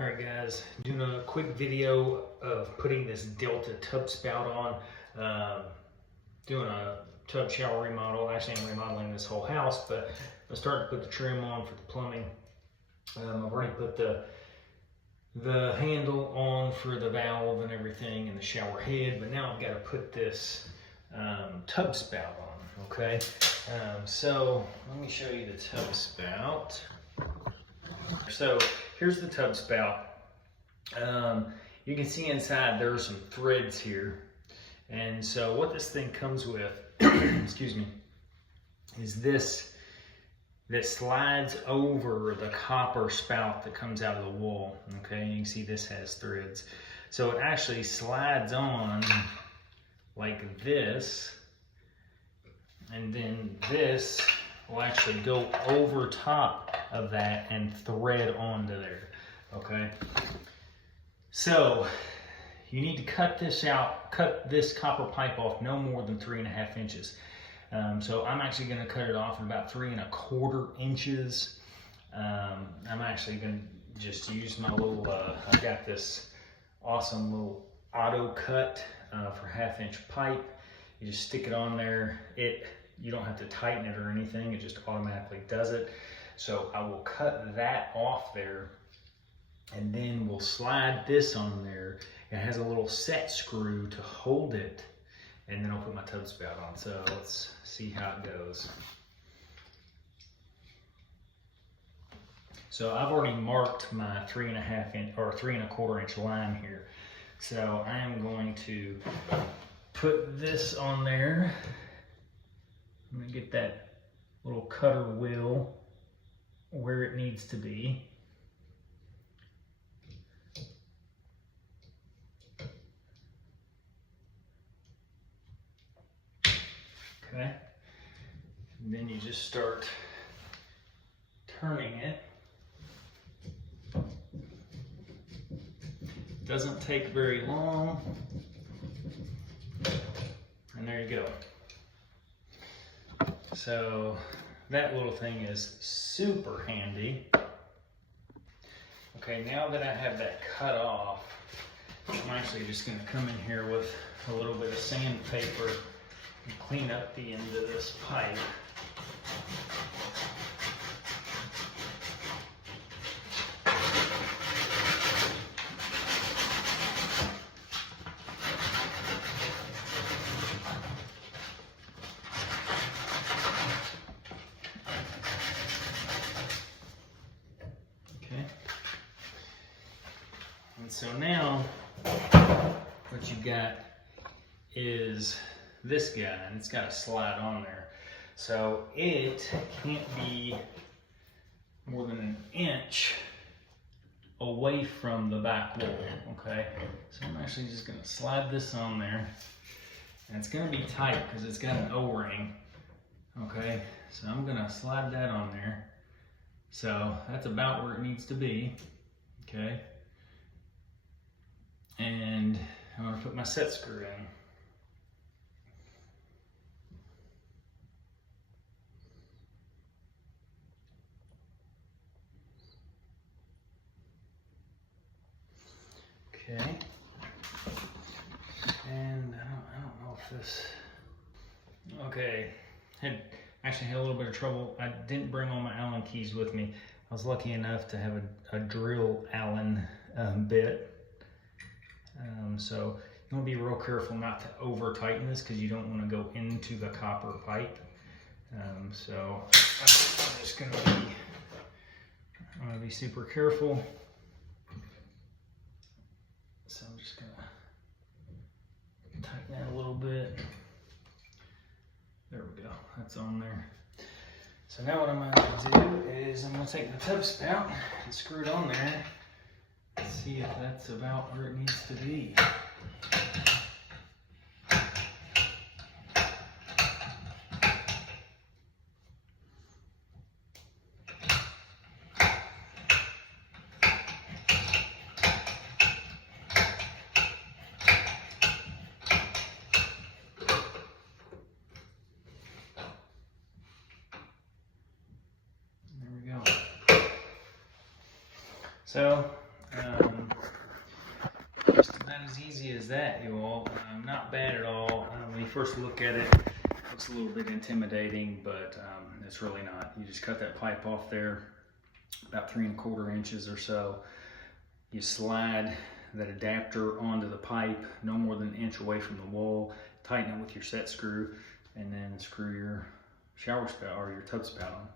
All right, guys, doing a quick video of putting this Delta tub spout on. Doing a tub shower remodel. Actually, I'm remodeling this whole house, but I'm starting to put the trim on for the plumbing. I've already put the handle on for the valve and everything and the shower head, but now I've got to put this tub spout on, okay? So let me show you the tub spout. So here's the tub spout. You can see inside there's some threads here. And so what this thing comes with, excuse me, is this that slides over the copper spout that comes out of the wall. Okay, you can see this has threads. So it actually slides on like this, and then this will actually go over top of that and thread onto there. Okay, so you need to cut this out, cut this copper pipe off no more than 3.5 inches. So I'm actually going to cut it off at about 3¼ inches. I'm actually going to just use my little, I've got this awesome little auto cut for 1/2 inch pipe. You just stick it on there. You don't have to tighten it or anything. It just automatically does it. So I will cut that off there, and then we'll slide this on there. It has a little set screw to hold it, and then I'll put my tub spout on. So let's see how it goes. So I've already marked my 3.5 inch or 3¼ inch line here. So I am going to put this on there. I'm gonna get that little cutter wheel where it needs to be. Okay, and then you just start turning it. Doesn't take very long, and there you go. So that little thing is super handy. Okay, now that I have that cut off, I'm actually just going to come in here with a little bit of sandpaper and clean up the end of this pipe. Okay. And so now what you got is this guy, and it's got a slide on there. So it can't be more than 1 inch away from the back wall, okay? So I'm actually just gonna slide this on there, and it's gonna be tight because it's got an O-ring, okay? So I'm gonna slide that on there. So that's about where it needs to be, okay? And I'm gonna put my set screw in. Okay, and I don't know if this, okay, actually had a little bit of trouble. I didn't bring all my Allen keys with me. I was lucky enough to have a drill Allen bit. So you want to be real careful not to over tighten this because you don't want to go into the copper pipe. So I'm just going to be super careful. So I'm just gonna tighten that a little bit. There we go, that's on there. So now what I'm gonna do is I'm gonna take the tub spout and screw it on there and see if that's about where it needs to be. So Just about as easy as that, you all. Not bad at all. When you first look at it, it looks a little bit intimidating, but it's really not. You just cut that pipe off there, about 3¼ inches or so. You slide that adapter onto the pipe, no more than 1 inch away from the wall. Tighten it with your set screw, and then screw your shower spout or your tub spout on.